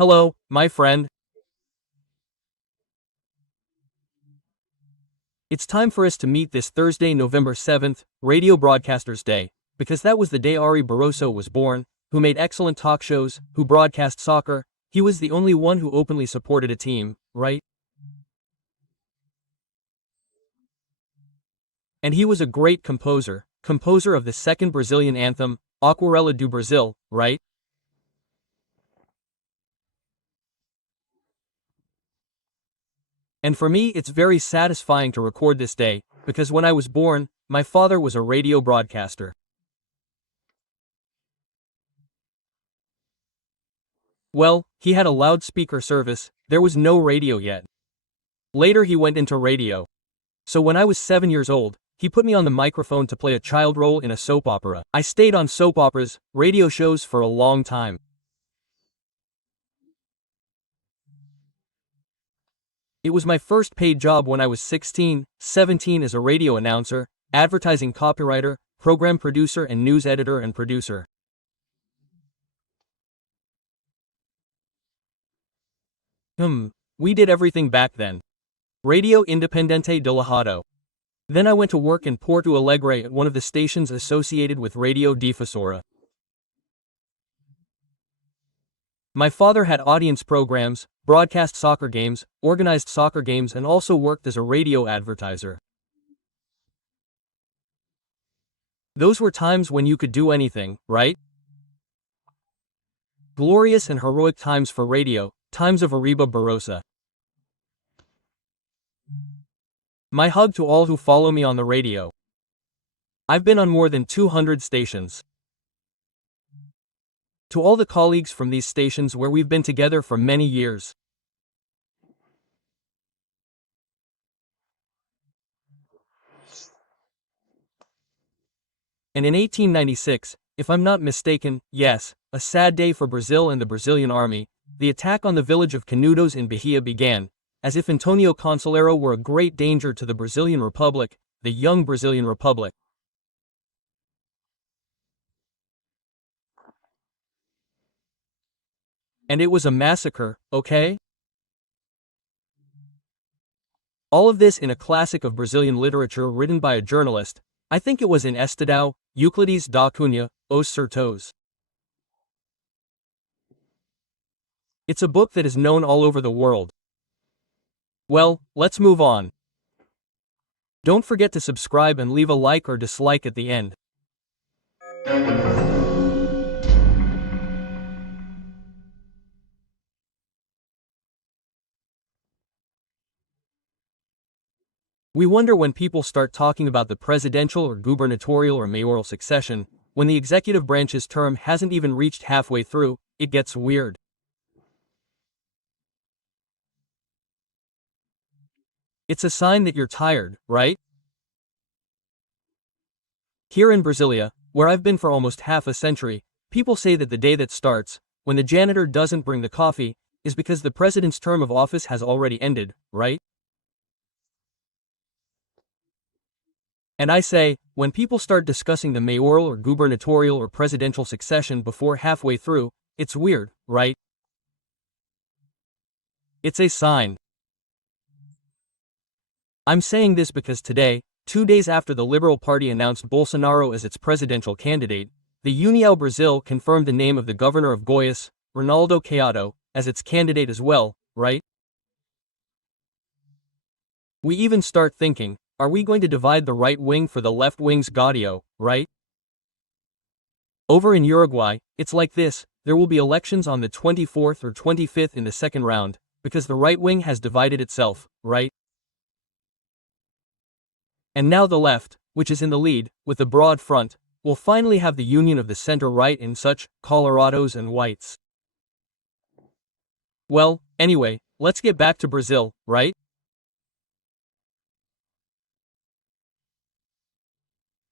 Hello, my friend. It's time for us to meet this Thursday, November 7th, Radio Broadcasters Day, because that was the day Ari Barroso was born, who made excellent talk shows, who broadcast soccer. He was the only one who openly supported a team, right? And he was a great composer of the second Brazilian anthem, Aquarela do Brasil, right? And for me, it's very satisfying to record this day, because when I was born, my father was a radio broadcaster. Well, he had a loudspeaker service, there was no radio yet. Later he went into radio. So when I was 7 years old, he put me on the microphone to play a child role in a soap opera. I stayed on soap operas, radio shows for a long time. It was my first paid job when I was 16, 17 as a radio announcer, advertising copywriter, program producer and news editor and producer. We did everything back then. Radio Independente de Lajado. Then I went to work in Porto Alegre at one of the stations associated with Radio Difusora. My father had audience programs, broadcast soccer games, organized soccer games and also worked as a radio advertiser. Those were times when you could do anything, right? Glorious and heroic times for radio, times of Ariba Barrosa. My hug to all who follow me on the radio. I've been on more than 200 stations. To all the colleagues from these stations where we've been together for many years. And in 1896, if I'm not mistaken, yes, a sad day for Brazil and the Brazilian army, the attack on the village of Canudos in Bahia began, as if Antonio Conselheiro were a great danger to the Brazilian Republic, the young Brazilian Republic. And it was a massacre, okay? All of this in a classic of Brazilian literature written by a journalist, I think it was in Estudão, Euclides da Cunha, Os Sertões. It's a book that is known all over the world. Well, let's move on. Don't forget to subscribe and leave a like or dislike at the end. We wonder when people start talking about the presidential or gubernatorial or mayoral succession, when the executive branch's term hasn't even reached halfway through, it gets weird. It's a sign that you're tired, right? Here in Brasília, where I've been for almost half a century, people say that the day that starts, when the janitor doesn't bring the coffee, is because the president's term of office has already ended, right? And I say, when people start discussing the mayoral or gubernatorial or presidential succession before halfway through, it's weird, right? It's a sign. I'm saying this because today, 2 days after the Liberal Party announced Bolsonaro as its presidential candidate, the União Brasil confirmed the name of the governor of Goiás, Ronaldo Caiado, as its candidate as well, right? We even start thinking, are we going to divide the right wing for the left wing's Gaudio, right? Over in Uruguay, it's like this, there will be elections on the 24th or 25th in the second round, because the right wing has divided itself, right? And now the left, which is in the lead, with the broad front, will finally have the union of the center-right in such Colorados and whites. Well, anyway, let's get back to Brazil, right?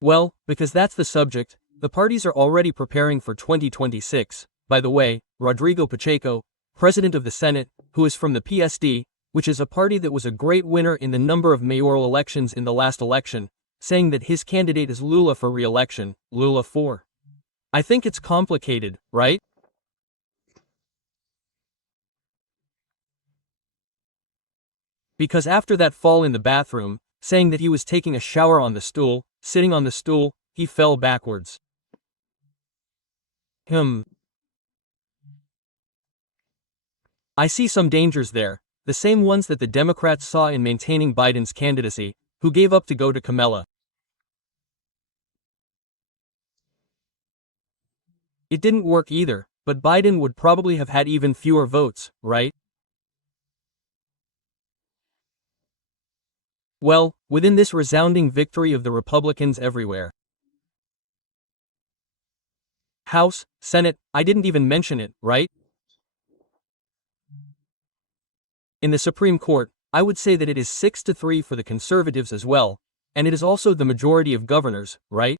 Well, because that's the subject, the parties are already preparing for 2026. By the way, Rodrigo Pacheco, president of the Senate, who is from the PSD, which is a party that was a great winner in the number of mayoral elections in the last election, saying that his candidate is Lula for re-election, Lula 4. I think it's complicated, right? Because after that fall in the bathroom, saying that he was taking a shower on the stool, sitting on the stool, he fell backwards. I see some dangers there, the same ones that the Democrats saw in maintaining Biden's candidacy, who gave up to go to Kamala. It didn't work either, but Biden would probably have had even fewer votes, right? Well, within this resounding victory of the Republicans everywhere. House, Senate, I didn't even mention it, right? In the Supreme Court, I would say that it is 6-3 for the conservatives as well, and it is also the majority of governors, right?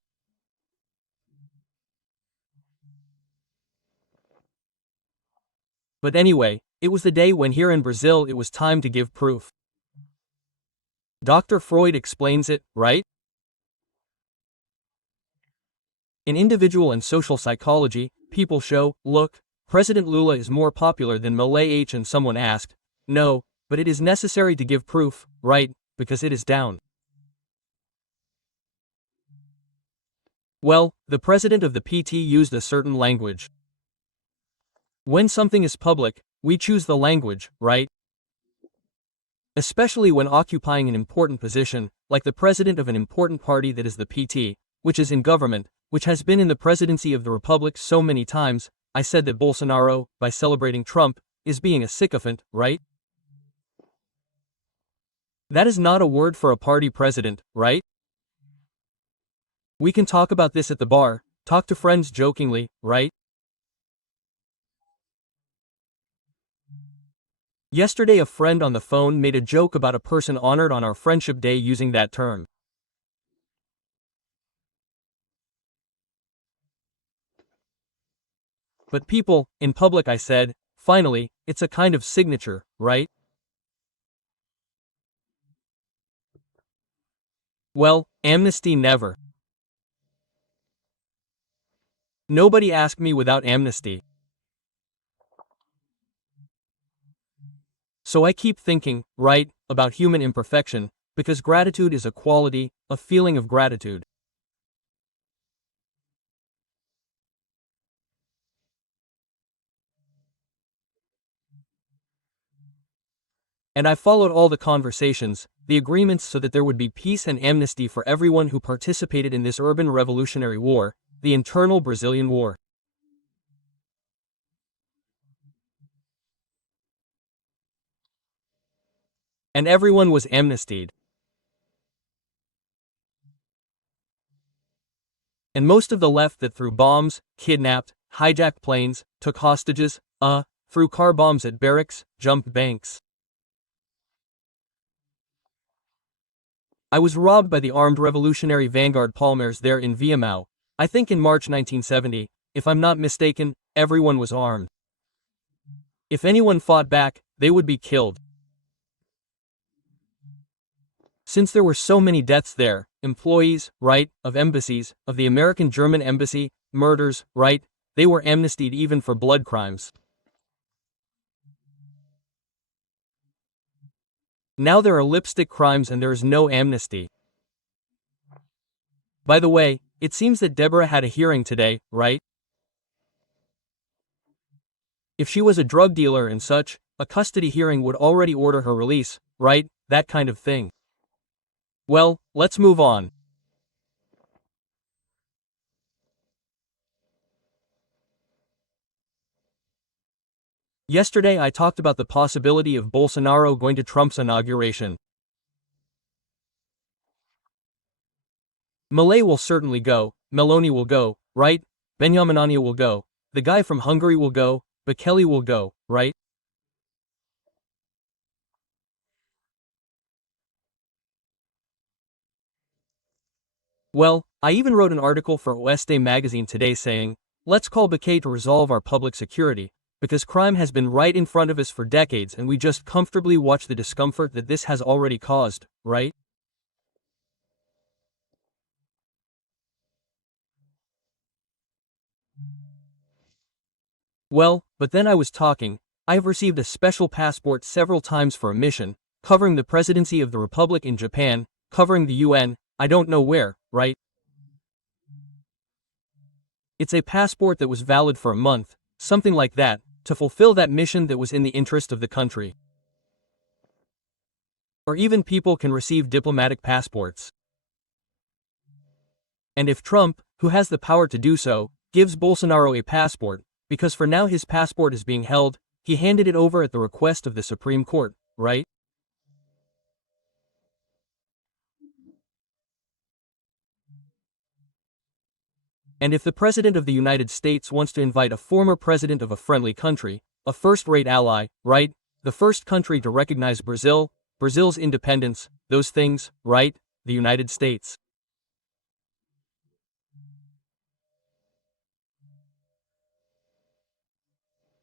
But anyway, it was the day when here in Brazil it was time to give proof. Dr. Freud explains it, right? In individual and social psychology, people show, look, President Lula is more popular than Malay H, and someone asked, no, but it is necessary to give proof, right, because it is down. Well, the president of the PT used a certain language. When something is public, we choose the language, right? Especially when occupying an important position, like the president of an important party that is the PT, which is in government, which has been in the presidency of the republic so many times. I said that Bolsonaro, by celebrating Trump, is being a sycophant, right? That is not a word for a party president, right? We can talk about this at the bar, talk to friends jokingly, right? Yesterday a friend on the phone made a joke about a person honored on our friendship day using that term. But people, in public, I said, finally, it's a kind of signature, right? Well, amnesty never. Nobody asked me without amnesty. So I keep thinking, right, about human imperfection, because gratitude is a quality, a feeling of gratitude. And I followed all the conversations, the agreements, so that there would be peace and amnesty for everyone who participated in this urban revolutionary war, the internal Brazilian war. And everyone was amnestied. And most of the left that threw bombs, kidnapped, hijacked planes, took hostages, threw car bombs at barracks, jumped banks. I was robbed by the armed revolutionary vanguard Palmares there in Viamão, I think in March 1970, if I'm not mistaken. Everyone was armed. If anyone fought back, they would be killed. Since there were so many deaths there, employees, right, of embassies, of the American German embassy, murders, right, they were amnestied even for blood crimes. Now there are lipstick crimes and there is no amnesty. By the way, it seems that Deborah had a hearing today, right? If she was a drug dealer and such, a custody hearing would already order her release, right, that kind of thing. Well, let's move on. Yesterday I talked about the possibility of Bolsonaro going to Trump's inauguration. Malay will certainly go, Meloni will go, right? Benyaminania will go, the guy from Hungary will go, Bekele will go, right? Well, I even wrote an article for Oeste magazine today saying, let's call Bekele to resolve our public security, because crime has been right in front of us for decades and we just comfortably watch the discomfort that this has already caused, right? Well, but then I was talking, I have received a special passport several times for a mission, covering the presidency of the Republic in Japan, covering the UN, I don't know where, right? It's a passport that was valid for a month, something like that, to fulfill that mission that was in the interest of the country. Or even people can receive diplomatic passports. And if Trump, who has the power to do so, gives Bolsonaro a passport, because for now his passport is being held, he handed it over at the request of the Supreme Court, right? And if the President of the United States wants to invite a former president of a friendly country, a first-rate ally, right? The first country to recognize Brazil, Brazil's independence, those things, right? The United States.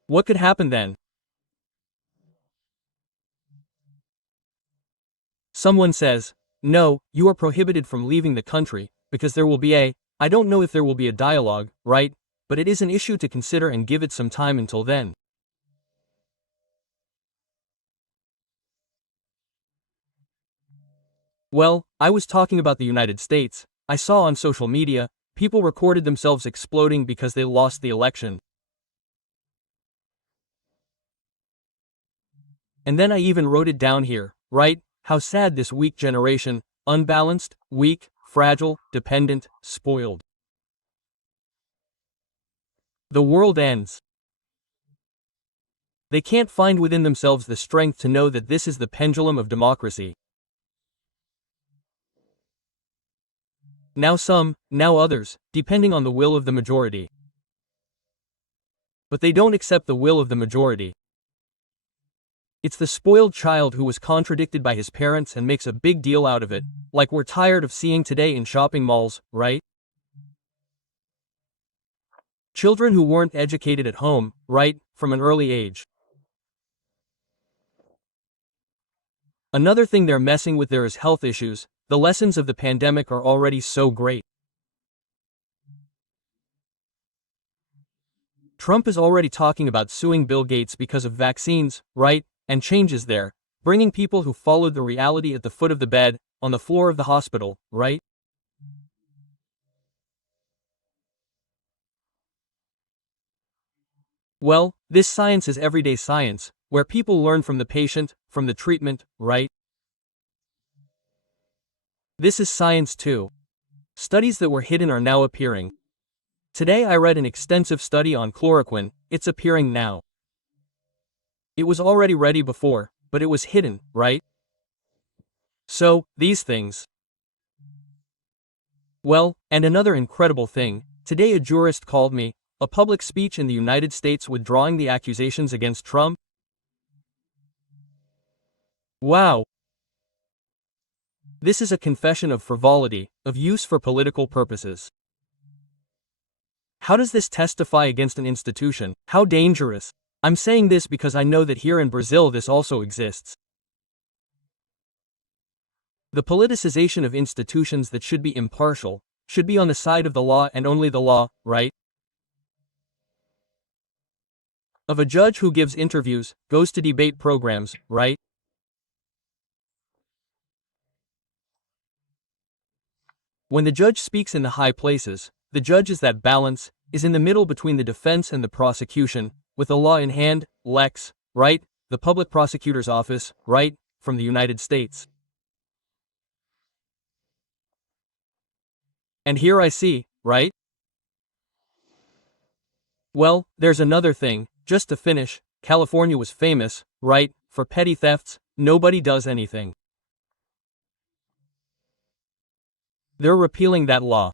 What could happen then? Someone says, no, you are prohibited from leaving the country, because there will be I don't know if there will be a dialogue, right? But it is an issue to consider and give it some time until then. Well, I was talking about the United States. I saw on social media, people recorded themselves exploding because they lost the election. And then I even wrote it down here, right? How sad this weak generation, unbalanced, weak, fragile, dependent, spoiled. The world ends. They can't find within themselves the strength to know that this is the pendulum of democracy. Now some, now others, depending on the will of the majority. But they don't accept the will of the majority. It's the spoiled child who was contradicted by his parents and makes a big deal out of it, like we're tired of seeing today in shopping malls, right? Children who weren't educated at home, right, from an early age. Another thing they're messing with there is health issues. The lessons of the pandemic are already so great. Trump is already talking about suing Bill Gates because of vaccines, right, and changes there, bringing people who followed the reality at the foot of the bed, on the floor of the hospital, right? Well, this science is everyday science, where people learn from the patient, from the treatment, right? This is science too. Studies that were hidden are now appearing. Today I read an extensive study on chloroquine, it's appearing now. It was already ready before, but it was hidden, right? So, these things. Well, and another incredible thing, today a jurist called me, a public speech in the United States withdrawing the accusations against Trump. Wow! This is a confession of frivolity, of use for political purposes. How does this testify against an institution? How dangerous? I'm saying this because I know that here in Brazil this also exists. The politicization of institutions that should be impartial, should be on the side of the law and only the law, right? Of a judge who gives interviews, goes to debate programs, right? When the judge speaks in the high places, the judge is that balance, is in the middle between the defense and the prosecution, with the law in hand, lex, right? The public prosecutor's office, right? From the United States. And here I see, right? Well, there's another thing, just to finish, California was famous, right, for petty thefts, nobody does anything. They're repealing that law.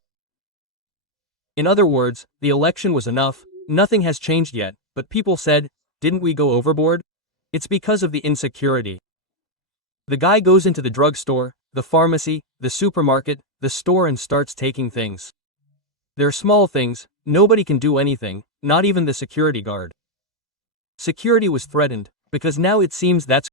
In other words, the election was enough, nothing has changed yet, but people said, didn't we go overboard? It's because of the insecurity. The guy goes into the drugstore, the pharmacy, the supermarket, the store and starts taking things. They're small things, nobody can do anything, not even the security guard. Security was threatened, because now it seems that's